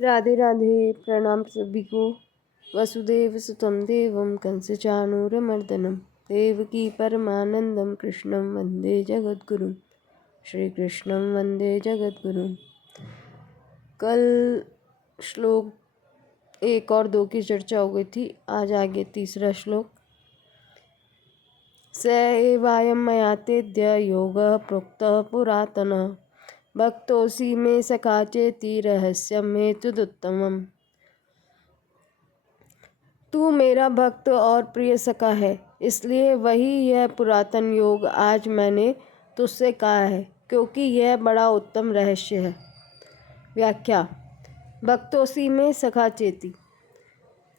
राधे राधे। प्रणाम सभी को। वसुदेव सुतं देवं कंसचाणूरमर्दनं देवकी परमानंदं कृष्णं वंदे जगद्गुरुं। श्री कृष्णं वंदे जगद्गुरुं। कल श्लोक 1 और 2 की चर्चा हो गई थी। आज आगे तीसरा श्लोक। स एवायं मया तेद्य योगः प्रोक्तः पुरातनः भक्तोऽसि मे सखा चेति रहस्यं हेतुदुत्तमम्। तू मेरा भक्त और प्रिय सखा है, इसलिए वही यह पुरातन योग आज मैंने तुझसे कहा है, क्योंकि यह बड़ा उत्तम रहस्य है। व्याख्या। भक्तोसी में सखा चेती।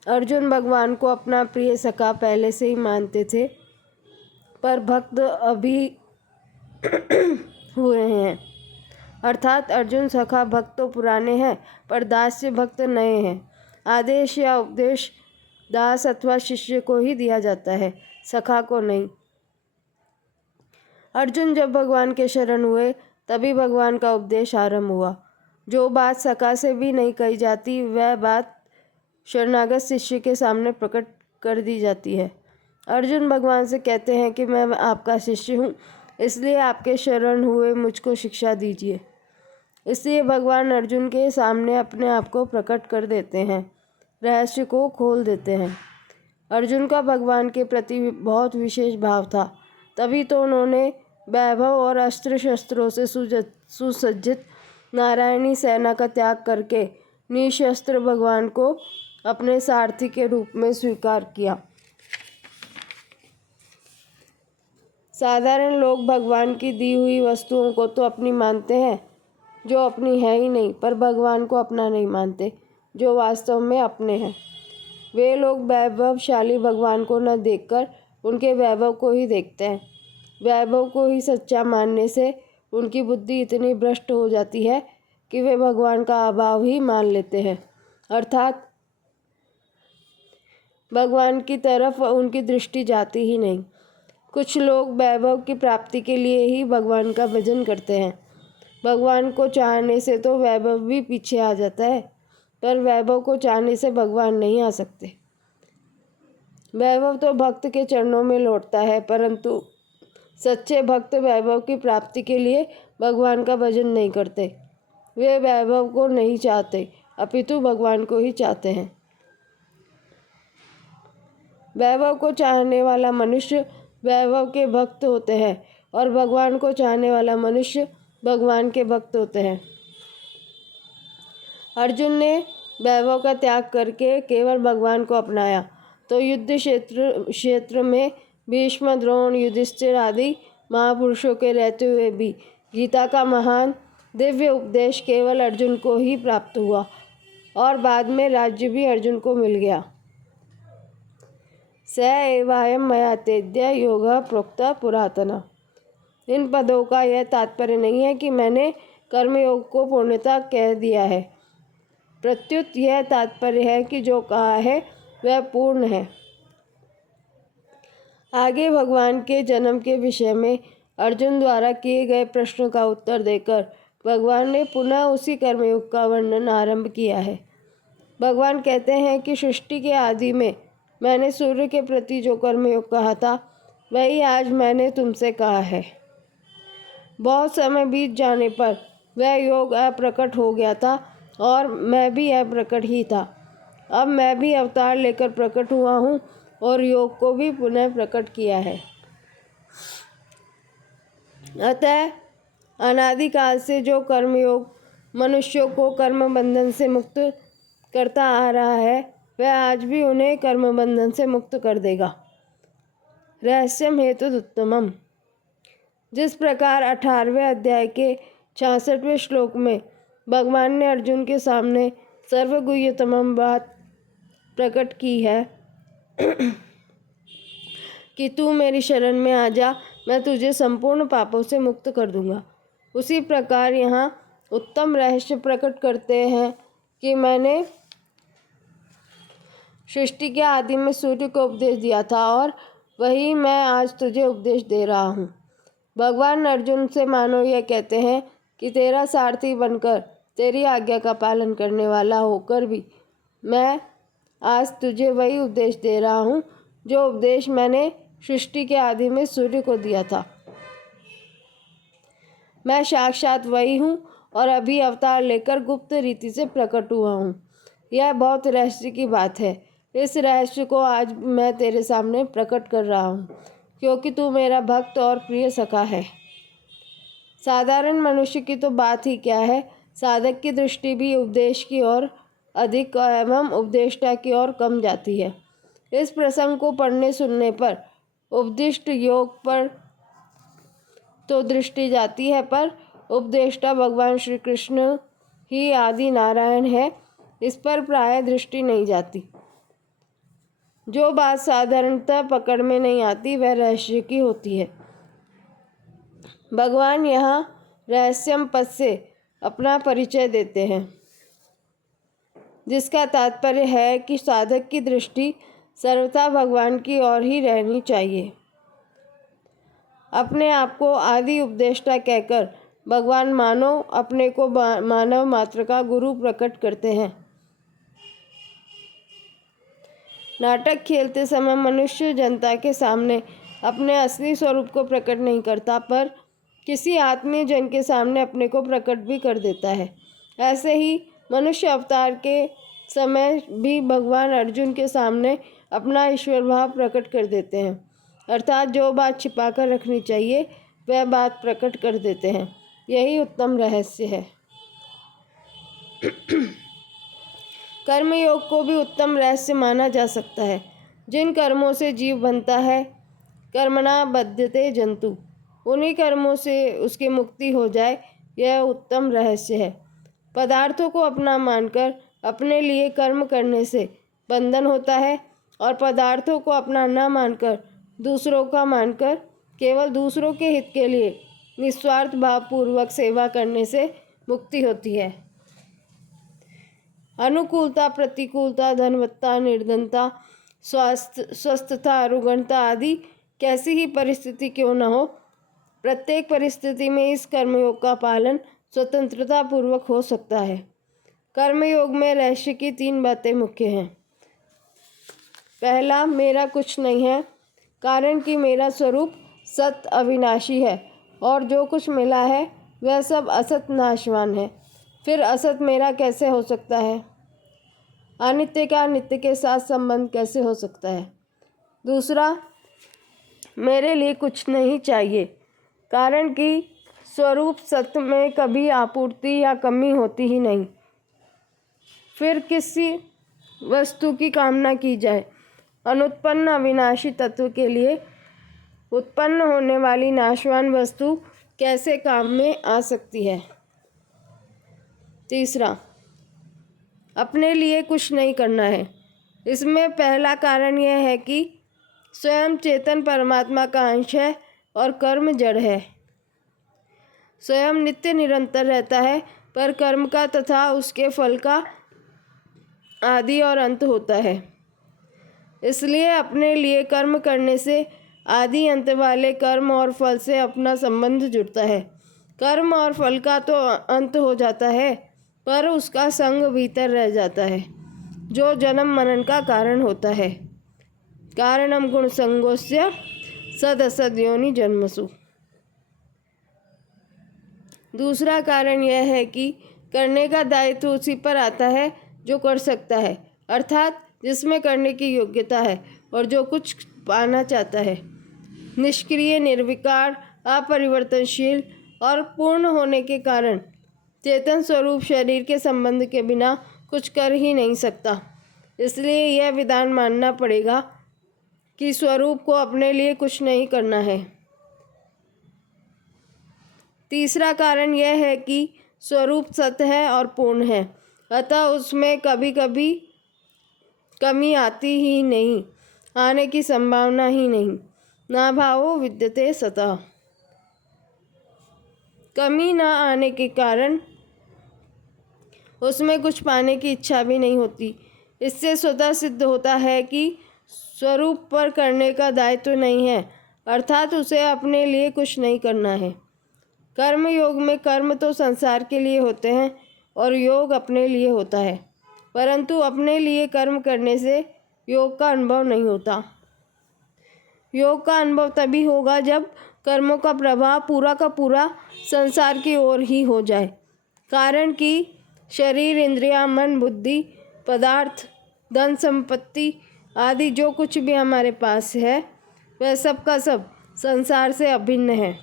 अर्जुन भगवान को अपना प्रिय सखा पहले से ही मानते थे, पर भक्त अभी हुए हैं। अर्थात अर्जुन सखा भक्त तो पुराने हैं, पर दास्य भक्त नए हैं। आदेश या उपदेश दास अथवा शिष्य को ही दिया जाता है, सखा को नहीं। अर्जुन जब भगवान के शरण हुए तभी भगवान का उपदेश आरंभ हुआ। जो बात सखा से भी नहीं कही जाती, वह बात शरणागत शिष्य के सामने प्रकट कर दी जाती है। अर्जुन भगवान से कहते हैं कि मैं आपका शिष्य हूँ, इसलिए आपके शरण हुए मुझको शिक्षा दीजिए। इसलिए भगवान अर्जुन के सामने अपने आप को प्रकट कर देते हैं, रहस्य को खोल देते हैं। अर्जुन का भगवान के प्रति बहुत विशेष भाव था, तभी तो उन्होंने वैभव और अस्त्र शस्त्रों से सुसज्जित नारायणी सेना का त्याग करके निशस्त्र भगवान को अपने सारथी के रूप में स्वीकार किया। साधारण लोग भगवान की दी हुई वस्तुओं को तो अपनी मानते हैं, जो अपनी है ही नहीं, पर भगवान को अपना नहीं मानते, जो वास्तव में अपने हैं। वे लोग वैभवशाली भगवान को न देखकर उनके वैभव को ही देखते हैं। वैभव को ही सच्चा मानने से उनकी बुद्धि इतनी भ्रष्ट हो जाती है कि वे भगवान का अभाव ही मान लेते हैं, अर्थात भगवान की तरफ उनकी दृष्टि जाती ही नहीं। कुछ लोग वैभव की प्राप्ति के लिए ही भगवान का भजन करते हैं। भगवान को चाहने से तो वैभव भी पीछे आ जाता है, पर वैभव को चाहने से भगवान नहीं आ सकते। वैभव तो भक्त के चरणों में लौटता है, परंतु सच्चे भक्त वैभव की प्राप्ति के लिए भगवान का भजन नहीं करते। वे वैभव को नहीं चाहते, अपितु भगवान को ही चाहते हैं। वैभव को चाहने वाला मनुष्य वैभव के भक्त होते हैं, और भगवान को चाहने वाला मनुष्य भगवान के भक्त होते हैं। अर्जुन ने वैभव का त्याग करके केवल भगवान को अपनाया, तो युद्ध क्षेत्र में भीष्म, द्रोण, युधिष्ठिर आदि महापुरुषों के रहते हुए भी गीता का महान दिव्य उपदेश केवल अर्जुन को ही प्राप्त हुआ, और बाद में राज्य भी अर्जुन को मिल गया। स एवायं मया तेद्य योगः प्रोक्तः पुरातनः। इन पदों का यह तात्पर्य नहीं है कि मैंने कर्मयोग को पूर्णतः कह दिया है, प्रत्युत यह तात्पर्य है कि जो कहा है वह पूर्ण है। आगे भगवान के जन्म के विषय में अर्जुन द्वारा किए गए प्रश्न का उत्तर देकर भगवान ने पुनः उसी कर्मयोग का वर्णन आरंभ किया है। भगवान कहते हैं कि सृष्टि के आदि में मैंने सूर्य के प्रति जो कर्मयोग कहा था, वही आज मैंने तुमसे कहा है। बहुत समय बीत जाने पर वह योग अप्रकट हो गया था, और मैं भी अप्रकट ही था। अब मैं भी अवतार लेकर प्रकट हुआ हूँ और योग को भी पुनः प्रकट किया है। अतः अनादिकाल से जो कर्मयोग मनुष्यों को कर्म बंधन से मुक्त करता आ रहा है, वह आज भी उन्हें कर्म बंधन से मुक्त कर देगा। रहस्यम हेतुदुत्तमम्। जिस प्रकार 18वें अध्याय के 66वें श्लोक में भगवान ने अर्जुन के सामने सर्वगुह्यतम बात प्रकट की है कि तू मेरी शरण में आ जा, मैं तुझे संपूर्ण पापों से मुक्त कर दूंगा, उसी प्रकार यहाँ उत्तम रहस्य प्रकट करते हैं कि मैंने सृष्टि के आदि में सूर्य को उपदेश दिया था, और वही मैं आज तुझे उपदेश दे रहा हूँ। भगवान अर्जुन से मानो यह कहते हैं कि तेरा सारथी बनकर तेरी आज्ञा का पालन करने वाला होकर भी मैं आज तुझे वही उपदेश दे रहा हूँ जो उपदेश मैंने सृष्टि के आदि में सूर्य को दिया था। मैं साक्षात वही हूँ और अभी अवतार लेकर गुप्त रीति से प्रकट हुआ हूँ। यह बहुत रहस्य की बात है। इस रहस्य को आज मैं तेरे सामने प्रकट कर रहा हूँ क्योंकि तू मेरा भक्त और प्रिय सखा है। साधारण मनुष्य की तो बात ही क्या है, साधक की दृष्टि भी उपदेश की ओर अधिक एवं उपदेष्टा की ओर कम जाती है। इस प्रसंग को पढ़ने सुनने पर उपदिष्ट योग पर तो दृष्टि जाती है, पर उपदेष्टा भगवान श्री कृष्ण ही आदि नारायण है, इस पर प्राय दृष्टि नहीं जाती। जो बात साधारणतः पकड़ में नहीं आती वह रहस्य की होती है। भगवान यहाँ रहस्यम पद से अपना परिचय देते हैं, जिसका तात्पर्य है कि साधक की दृष्टि सर्वथा भगवान की ओर ही रहनी चाहिए। अपने आप को आदि उपदेष्टा कहकर भगवान मानव अपने को मानव मात्र का गुरु प्रकट करते हैं। नाटक खेलते समय मनुष्य जनता के सामने अपने असली स्वरूप को प्रकट नहीं करता, पर किसी आत्मीय जन के सामने अपने को प्रकट भी कर देता है। ऐसे ही मनुष्य अवतार के समय भी भगवान अर्जुन के सामने अपना ईश्वर भाव प्रकट कर देते हैं, अर्थात जो बात छिपा कर रखनी चाहिए वह बात प्रकट कर देते हैं। यही उत्तम रहस्य है। कर्मयोग को भी उत्तम रहस्य माना जा सकता है। जिन कर्मों से जीव बनता है, कर्मणा बध्यते जंतु, उन्हीं कर्मों से उसकी मुक्ति हो जाए, यह उत्तम रहस्य है। पदार्थों को अपना मानकर अपने लिए कर्म करने से बंधन होता है और पदार्थों को अपना न मानकर दूसरों का मानकर केवल दूसरों के हित के लिए निस्वार्थ भावपूर्वक सेवा करने से मुक्ति होती है। अनुकूलता, प्रतिकूलता, धनवत्ता, निर्धनता, स्वस्थता, अरुगणता आदि कैसी ही परिस्थिति क्यों न हो, प्रत्येक परिस्थिति में इस कर्मयोग का पालन स्वतंत्रता पूर्वक हो सकता है। कर्मयोग में रहस्य की 3 बातें मुख्य हैं। पहला, मेरा कुछ नहीं है, कारण कि मेरा स्वरूप सत अविनाशी है और जो कुछ मिला है वह सब असत नाशवान है। फिर असत मेरा कैसे हो सकता है? अनित्य का नित्य के साथ संबंध कैसे हो सकता है? दूसरा, मेरे लिए कुछ नहीं चाहिए, कारण कि स्वरूप सत्य में कभी आपूर्ति या कमी होती ही नहीं। फिर किसी वस्तु की कामना की जाए, अनुत्पन्न अविनाशी तत्व के लिए उत्पन्न होने वाली नाशवान वस्तु कैसे काम में आ सकती है? तीसरा, अपने लिए कुछ नहीं करना है। इसमें पहला कारण यह है कि स्वयं चेतन परमात्मा का अंश है और कर्म जड़ है। स्वयं नित्य निरंतर रहता है, पर कर्म का तथा उसके फल का आदि और अंत होता है। इसलिए अपने लिए कर्म करने से आदि अंत वाले कर्म और फल से अपना संबंध जुड़ता है। कर्म और फल का तो अंत हो जाता है, पर उसका संग भीतर रह जाता है, जो जन्म मरण का कारण होता है। कारणम गुण संगोस्य सदसद योनि जन्मसु। दूसरा कारण यह है कि करने का दायित्व उसी पर आता है जो कर सकता है, अर्थात जिसमें करने की योग्यता है और जो कुछ पाना चाहता है। निष्क्रिय, निर्विकार, अपरिवर्तनशील और पूर्ण होने के कारण चेतन स्वरूप शरीर के संबंध के बिना कुछ कर ही नहीं सकता। इसलिए यह विधान मानना पड़ेगा कि स्वरूप को अपने लिए कुछ नहीं करना है। तीसरा कारण यह है कि स्वरूप सत्य है और पूर्ण है, अतः उसमें कभी कभी कमी आती ही नहीं, आने की संभावना ही नहीं। ना भावो विद्यते सतः। कमी ना आने के कारण उसमें कुछ पाने की इच्छा भी नहीं होती। इससे स्वतः सिद्ध होता है कि स्वरूप पर करने का दायित्व नहीं है, अर्थात उसे अपने लिए कुछ नहीं करना है। कर्म योग में कर्म तो संसार के लिए होते हैं, और योग अपने लिए होता है, परंतु अपने लिए कर्म करने से योग का अनुभव नहीं होता। योग का अनुभव तभी होगा जब कर्मों का प्रभाव पूरा का पूरा संसार की ओर ही हो जाए। कारण कि शरीर, इंद्रियां, मन, बुद्धि, पदार्थ, धन संपत्ति आदि जो कुछ भी हमारे पास है वह सब का सब संसार से अभिन्न है,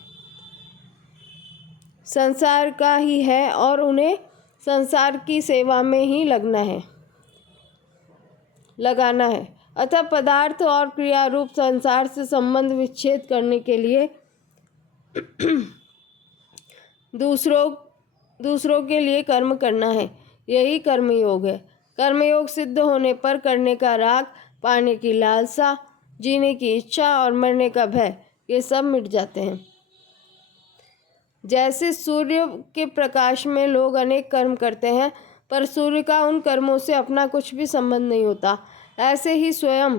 संसार का ही है और उन्हें संसार की सेवा में ही लगाना है। अतः पदार्थ और क्रिया रूप संसार से संबंध विच्छेद करने के लिए दूसरों के लिए कर्म करना है। यही कर्मयोग है। कर्मयोग सिद्ध होने पर करने का राग, पाने की लालसा, जीने की इच्छा और मरने का भय ये सब मिट जाते हैं। जैसे सूर्य के प्रकाश में लोग अनेक कर्म करते हैं पर सूर्य का उन कर्मों से अपना कुछ भी संबंध नहीं होता, ऐसे ही स्वयं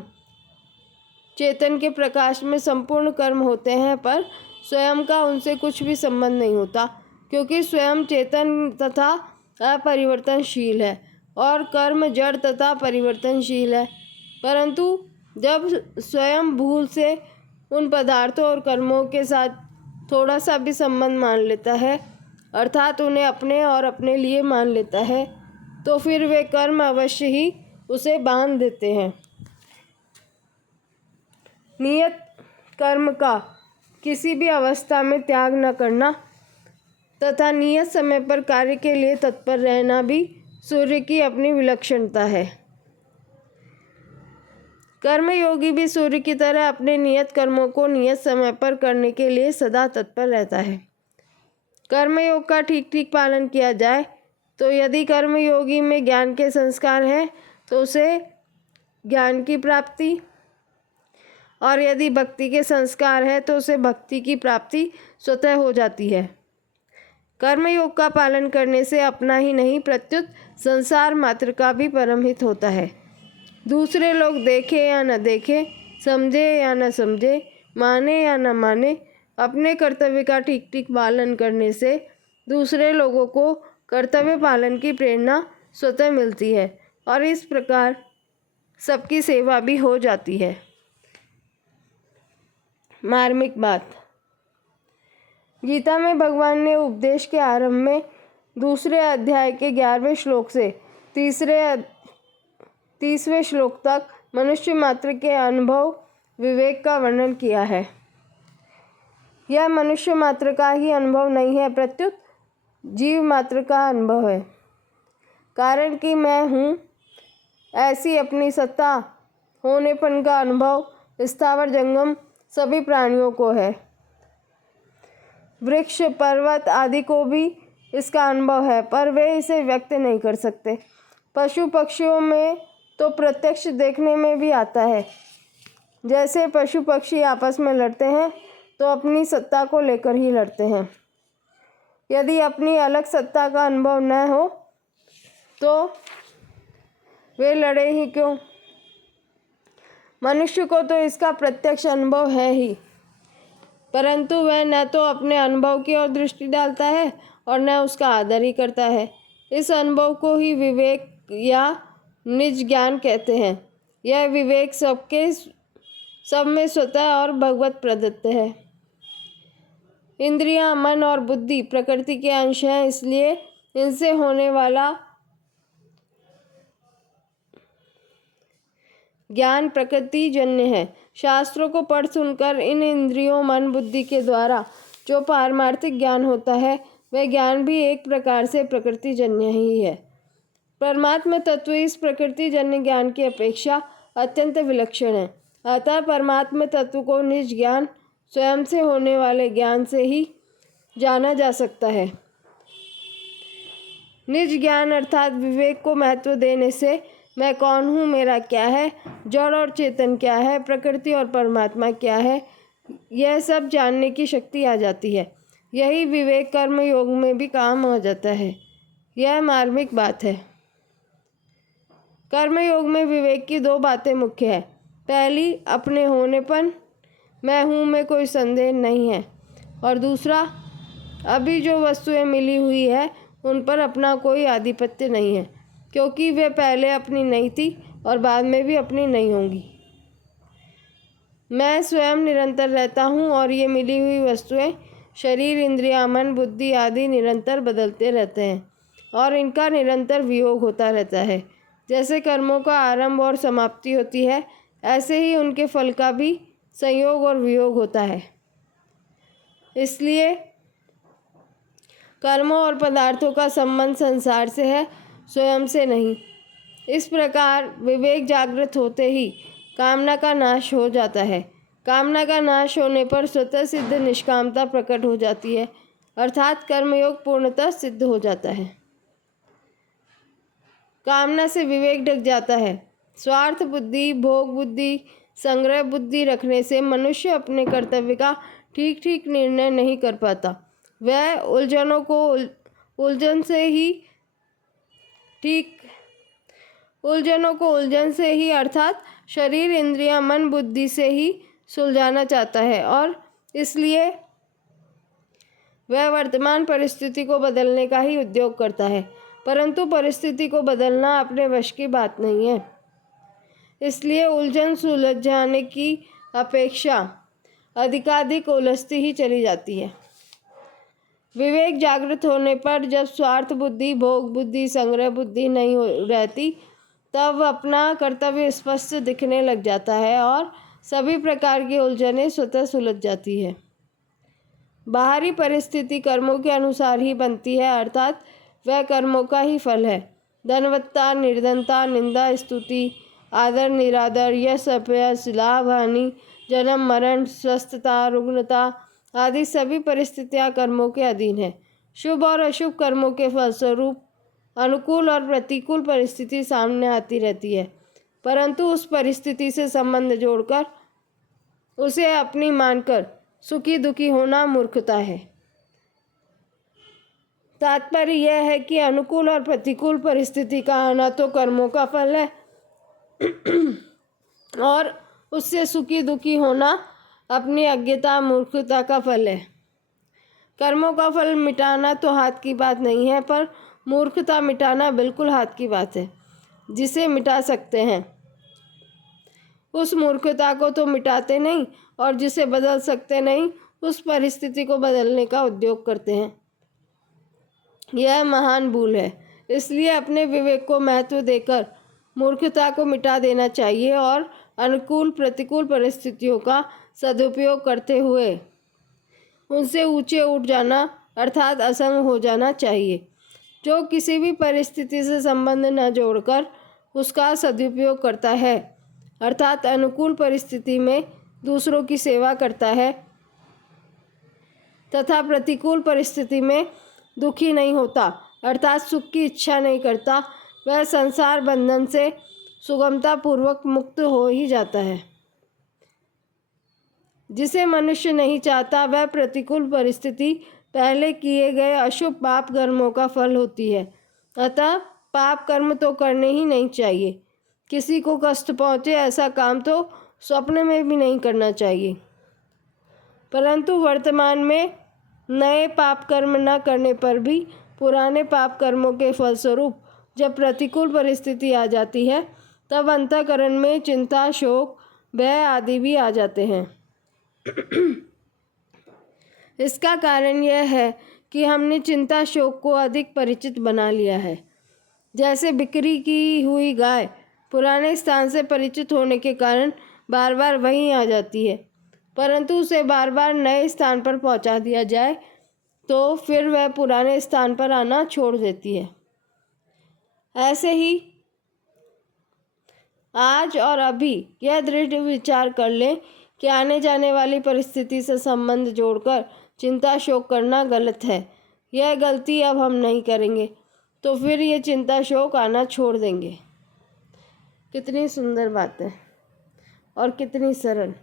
चेतन के प्रकाश में संपूर्ण कर्म होते हैं पर स्वयं का उनसे कुछ भी संबंध नहीं होता, क्योंकि स्वयं चेतन तथा अपरिवर्तनशील है और कर्म जड़ तथा परिवर्तनशील है। परंतु जब स्वयं भूल से उन पदार्थों और कर्मों के साथ थोड़ा सा भी संबंध मान लेता है, अर्थात उन्हें अपने और अपने लिए मान लेता है, तो फिर वे कर्म अवश्य ही उसे बांध देते हैं। नियत कर्म का किसी भी अवस्था में त्याग न करना तथा नियत समय पर कार्य के लिए तत्पर रहना भी सूर्य की अपनी विलक्षणता है। कर्मयोगी भी सूर्य की तरह अपने नियत कर्मों को नियत समय पर करने के लिए सदा तत्पर रहता है। कर्मयोग का ठीक ठीक पालन किया जाए तो यदि कर्मयोगी में ज्ञान के संस्कार हैं तो उसे ज्ञान की प्राप्ति, और यदि भक्ति के संस्कार है तो उसे भक्ति की प्राप्ति स्वतः हो जाती है। कर्मयोग का पालन करने से अपना ही नहीं प्रत्युत संसार मात्र का भी परम हित होता है। दूसरे लोग देखे या न देखे, समझे या न समझे, माने या न माने, अपने कर्तव्य का ठीक ठीक पालन करने से दूसरे लोगों को कर्तव्य पालन की प्रेरणा स्वतः मिलती है और इस प्रकार सबकी सेवा भी हो जाती है। मार्मिक बात। गीता में भगवान ने उपदेश के आरंभ में दूसरे अध्याय के 11वें श्लोक से 30वें श्लोक तक मनुष्य मात्र के अनुभव विवेक का वर्णन किया है। यह मनुष्य मात्र का ही अनुभव नहीं है, प्रत्युत जीव मात्र का अनुभव है। कारण कि मैं हूँ ऐसी अपनी सत्ता होनेपन का अनुभव स्थावर जंगम सभी प्राणियों को है। वृक्ष, पर्वत आदि को भी इसका अनुभव है पर वे इसे व्यक्त नहीं कर सकते। पशु पक्षियों में तो प्रत्यक्ष देखने में भी आता है। जैसे पशु पक्षी आपस में लड़ते हैं तो अपनी सत्ता को लेकर ही लड़ते हैं। यदि अपनी अलग सत्ता का अनुभव न हो तो वे लड़े ही क्यों। मनुष्य को तो इसका प्रत्यक्ष अनुभव है ही, परंतु वह न तो अपने अनुभव की ओर दृष्टि डालता है और न उसका आदर ही करता है। इस अनुभव को ही विवेक या निज ज्ञान कहते हैं। यह विवेक सब में स्वतः और भगवत प्रदत्त है। इंद्रियां, मन और बुद्धि प्रकृति के अंश हैं, इसलिए इनसे होने वाला ज्ञान प्रकृति जन्य है। शास्त्रों को पढ़ सुनकर इन इंद्रियों, मन, बुद्धि के द्वारा जो पारमार्थिक ज्ञान होता है वह ज्ञान भी एक प्रकार से प्रकृति जन्य ही है। परमात्मा तत्व इस प्रकृति जन्य ज्ञान की अपेक्षा अत्यंत विलक्षण है। अतः परमात्मा तत्व को निज ज्ञान, स्वयं से होने वाले ज्ञान से ही जाना जा सकता है। निज ज्ञान अर्थात विवेक को महत्व देने से मैं कौन हूँ, मेरा क्या है, जड़ और चेतन क्या है, प्रकृति और परमात्मा क्या है, यह सब जानने की शक्ति आ जाती है। यही विवेक कर्म योग में भी काम हो जाता है। यह मार्मिक बात है। कर्म योग में विवेक की 2 बातें मुख्य है। पहली, अपने होनेपन, मैं हूँ में कोई संदेह नहीं है, और दूसरा, अभी जो वस्तुएं मिली हुई है उन पर अपना कोई आधिपत्य नहीं है, क्योंकि वे पहले अपनी नहीं थी और बाद में भी अपनी नहीं होंगी। मैं स्वयं निरंतर रहता हूँ और ये मिली हुई वस्तुएं, शरीर, इंद्रियां, मन, बुद्धि आदि निरंतर बदलते रहते हैं और इनका निरंतर वियोग होता रहता है। जैसे कर्मों का आरंभ और समाप्ति होती है, ऐसे ही उनके फल का भी संयोग और वियोग होता है। इसलिए कर्मों और पदार्थों का संबंध संसार से है, स्वयं से नहीं। इस प्रकार विवेक जागृत होते ही कामना का नाश हो जाता है। कामना का नाश होने पर स्वतः सिद्ध निष्कामता प्रकट हो जाती है, अर्थात कर्मयोग पूर्णतः सिद्ध हो जाता है। कामना से विवेक ढक जाता है। स्वार्थ बुद्धि, भोग बुद्धि, संग्रह बुद्धि रखने से मनुष्य अपने कर्तव्य का ठीक ठीक निर्णय नहीं कर पाता। वह उलझन से ही अर्थात शरीर, इंद्रियां, मन, बुद्धि से ही सुलझाना चाहता है और इसलिए वह वर्तमान परिस्थिति को बदलने का ही उद्योग करता है, परंतु परिस्थिति को बदलना अपने वश की बात नहीं है। इसलिए उलझन सुलझाने की अपेक्षा अधिकाधिक उलझती ही चली जाती है। विवेक जागृत होने पर जब स्वार्थ बुद्धि, भोग बुद्धि, संग्रह बुद्धि नहीं रहती, तब अपना कर्तव्य स्पष्ट दिखने लग जाता है और सभी प्रकार की उलझनें स्वतः सुलझ जाती है। बाहरी परिस्थिति कर्मों के अनुसार ही बनती है, अर्थात वह कर्मों का ही फल है। धनवत्ता, निर्धनता, निंदा, स्तुति, आदर, निरादर, यश, अपयश, लाभ, हानि, जन्म, मरण, स्वस्थता, रुग्णता आदि सभी परिस्थितियां कर्मों के अधीन है। शुभ और अशुभ कर्मों के फलस्वरूप अनुकूल और प्रतिकूल परिस्थिति सामने आती रहती है, परंतु उस परिस्थिति से संबंध जोड़कर उसे अपनी मानकर सुखी दुखी होना मूर्खता है। तात्पर्य यह है कि अनुकूल और प्रतिकूल परिस्थिति का आना तो कर्मों का फल है और उससे सुखी दुखी होना अपनी अज्ञता, मूर्खता का फल है। कर्मों का फल मिटाना तो हाथ की बात नहीं है, पर मूर्खता मिटाना बिल्कुल हाथ की बात है। जिसे मिटा सकते हैं उस मूर्खता को तो मिटाते नहीं, और जिसे बदल सकते नहीं उस परिस्थिति को बदलने का उद्योग करते हैं। यह महान भूल है। इसलिए अपने विवेक को महत्व देकर मूर्खता को मिटा देना चाहिए और अनुकूल प्रतिकूल परिस्थितियों का सदुपयोग करते हुए उनसे ऊंचे उठ जाना अर्थात असंग हो जाना चाहिए। जो किसी भी परिस्थिति से संबंध न जोड़कर उसका सदुपयोग करता है, अर्थात अनुकूल परिस्थिति में दूसरों की सेवा करता है तथा प्रतिकूल परिस्थिति में दुखी नहीं होता, अर्थात सुख की इच्छा नहीं करता, वह संसार बंधन से सुगमता पूर्वक मुक्त हो ही जाता है। जिसे मनुष्य नहीं चाहता वह प्रतिकूल परिस्थिति पहले किए गए अशुभ पाप कर्मों का फल होती है। अतः पाप कर्म तो करने ही नहीं चाहिए। किसी को कष्ट पहुँचे ऐसा काम तो स्वप्न में भी नहीं करना चाहिए। परंतु वर्तमान में नए पाप कर्म न करने पर भी पुराने पाप कर्मों के फलस्वरूप जब प्रतिकूल परिस्थिति आ जाती है, तब अंतःकरण में चिंता, शोक, भय आदि भी आ जाते हैं। इसका कारण यह है कि हमने चिंता, शोक को अधिक परिचित बना लिया है। जैसे बिक्री की हुई गाय पुराने स्थान से परिचित होने के कारण बार बार वहीं आ जाती है, परंतु उसे बार बार नए स्थान पर पहुंचा दिया जाए तो फिर वह पुराने स्थान पर आना छोड़ देती है। ऐसे ही आज और अभी यह दृढ़ विचार कर लें कि आने जाने वाली परिस्थिति से संबंध जोड़कर चिंता, शोक करना गलत है। यह गलती अब हम नहीं करेंगे तो फिर ये चिंता, शोक आना छोड़ देंगे। कितनी सुंदर बात है और कितनी सरल।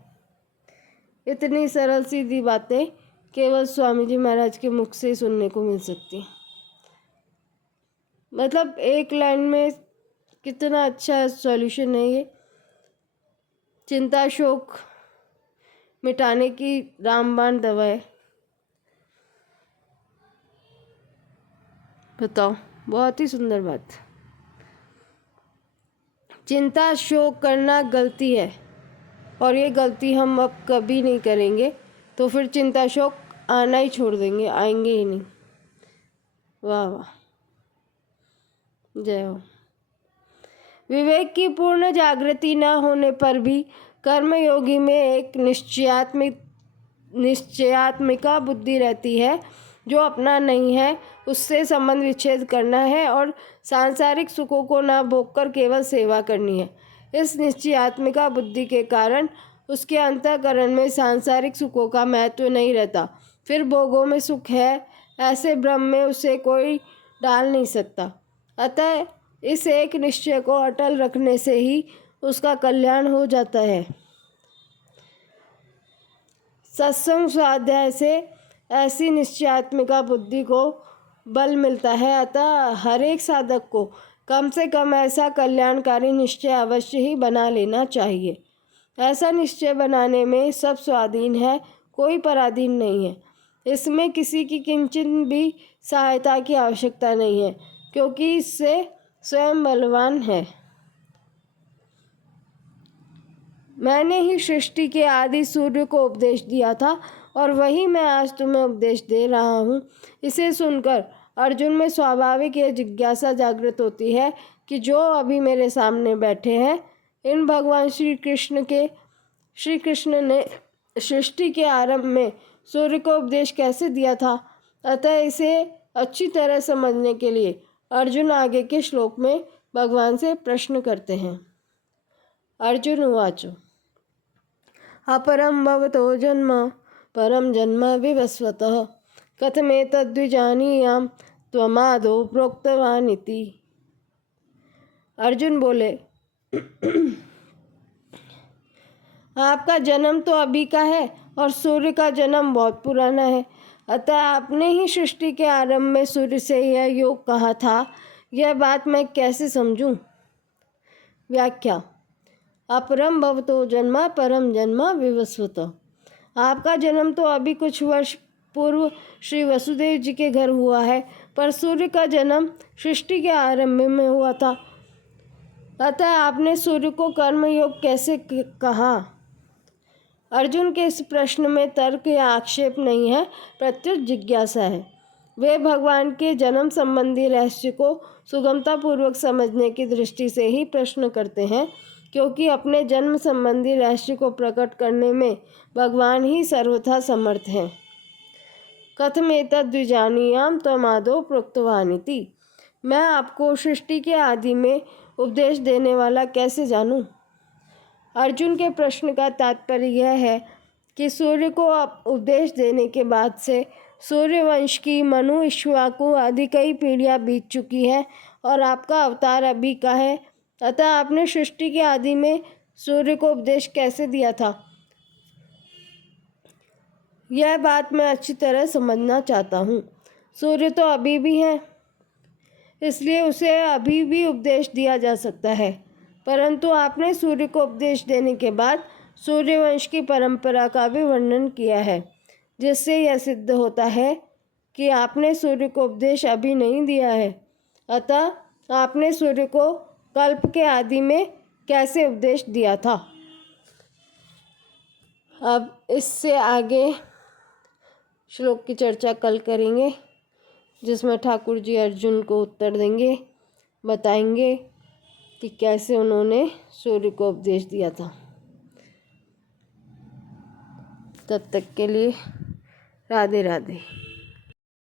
इतनी सरल सीधी बातें केवल स्वामी जी महाराज के मुख से सुनने को मिल सकती। मतलब एक लाइन में कितना अच्छा सॉल्यूशन है ये। चिंता, शोक मिटाने की रामबाण दवा है। बताओ, बहुत ही सुंदर बात। चिंता शोक करना गलती है और ये गलती हम अब कभी नहीं करेंगे, तो फिर चिंता शोक आना ही छोड़ देंगे, आएंगे ही नहीं। वाह वाह, जय हो। विवेक की पूर्ण जागृति न होने पर भी कर्मयोगी में एक निश्चयात्मिका बुद्धि रहती है। जो अपना नहीं है उससे संबंध विच्छेद करना है और सांसारिक सुखों को न भोगकर केवल सेवा करनी है। इस निश्चयात्मिका बुद्धि के कारण उसके अंतःकरण में सांसारिक सुखों का महत्व नहीं रहता। फिर भोगों में सुख है ऐसे भ्रम में उसे कोई डाल नहीं सकता। अतः इस एक निश्चय को अटल रखने से ही उसका कल्याण हो जाता है। सत्संग स्वाध्याय से ऐसी निश्चयात्मिका बुद्धि को बल मिलता है। अतः हर एक साधक को कम से कम ऐसा कल्याणकारी निश्चय अवश्य ही बना लेना चाहिए। ऐसा निश्चय बनाने में सब स्वाधीन है, कोई पराधीन नहीं है। इसमें किसी की किंचित भी सहायता की आवश्यकता नहीं है, क्योंकि इससे स्वयं बलवान है। मैंने ही सृष्टि के आदि सूर्य को उपदेश दिया था और वही मैं आज तुम्हें उपदेश दे रहा हूँ। इसे सुनकर अर्जुन में स्वाभाविक यह जिज्ञासा जागृत होती है कि जो अभी मेरे सामने बैठे हैं, इन भगवान श्री कृष्ण ने सृष्टि के आरंभ में सूर्य को उपदेश कैसे दिया था। अतः इसे अच्छी तरह समझने के लिए अर्जुन आगे के श्लोक में भगवान से प्रश्न करते हैं। अर्जुन उवाच अपरं भवतो जन्म परम जन्म विवस्वतः कथमेतद्विजानीयां त्वमादौ प्रोक्तवानिति। अर्जुन बोले, आपका जन्म तो अभी का है और सूर्य का जन्म बहुत पुराना है। अतः आपने ही सृष्टि के आरंभ में सूर्य से यह योग कहा था, यह बात मैं कैसे समझूं? व्याख्या। अपरम भवतो जन्म परम जन्म विवस्वतः। आपका जन्म तो अभी कुछ वर्ष पूर्व श्री वसुदेव जी के घर हुआ है, पर सूर्य का जन्म सृष्टि के आरंभ में हुआ था। अतः आपने सूर्य को कर्मयोग कैसे कहा? अर्जुन के इस प्रश्न में तर्क या आक्षेप नहीं है, प्रत्युत जिज्ञासा है। वे भगवान के जन्म संबंधी रहस्य को सुगमतापूर्वक समझने की दृष्टि से ही प्रश्न करते हैं, क्योंकि अपने जन्म संबंधी रहस्य को प्रकट करने में भगवान ही सर्वथा समर्थ हैं। कथमेतद्विजानीयां त्वमादौ प्रोक्तवानिति। मैं आपको सृष्टि के आदि में उपदेश देने वाला कैसे जानूं? अर्जुन के प्रश्न का तात्पर्य यह है कि सूर्य को उपदेश देने के बाद से सूर्यवंश की मनु, इक्ष्वाकु आदि कई पीढ़ियां बीत चुकी है और आपका अवतार अभी का है। अतः आपने सृष्टि के आदि में सूर्य को उपदेश कैसे दिया था, यह बात मैं अच्छी तरह समझना चाहता हूँ। सूर्य तो अभी भी है, इसलिए उसे अभी भी उपदेश दिया जा सकता है, परंतु आपने सूर्य को उपदेश देने के बाद सूर्यवंश की परंपरा का भी वर्णन किया है, जिससे यह सिद्ध होता है कि आपने सूर्य को उपदेश अभी नहीं दिया है। अतः आपने सूर्य को कल्प के आदि में कैसे उपदेश दिया था? अब इससे आगे श्लोक की चर्चा कल करेंगे, जिसमें ठाकुर जी अर्जुन को उत्तर देंगे, बताएंगे कि कैसे उन्होंने सूर्य को उपदेश दिया था। तब तक के लिए राधे राधे।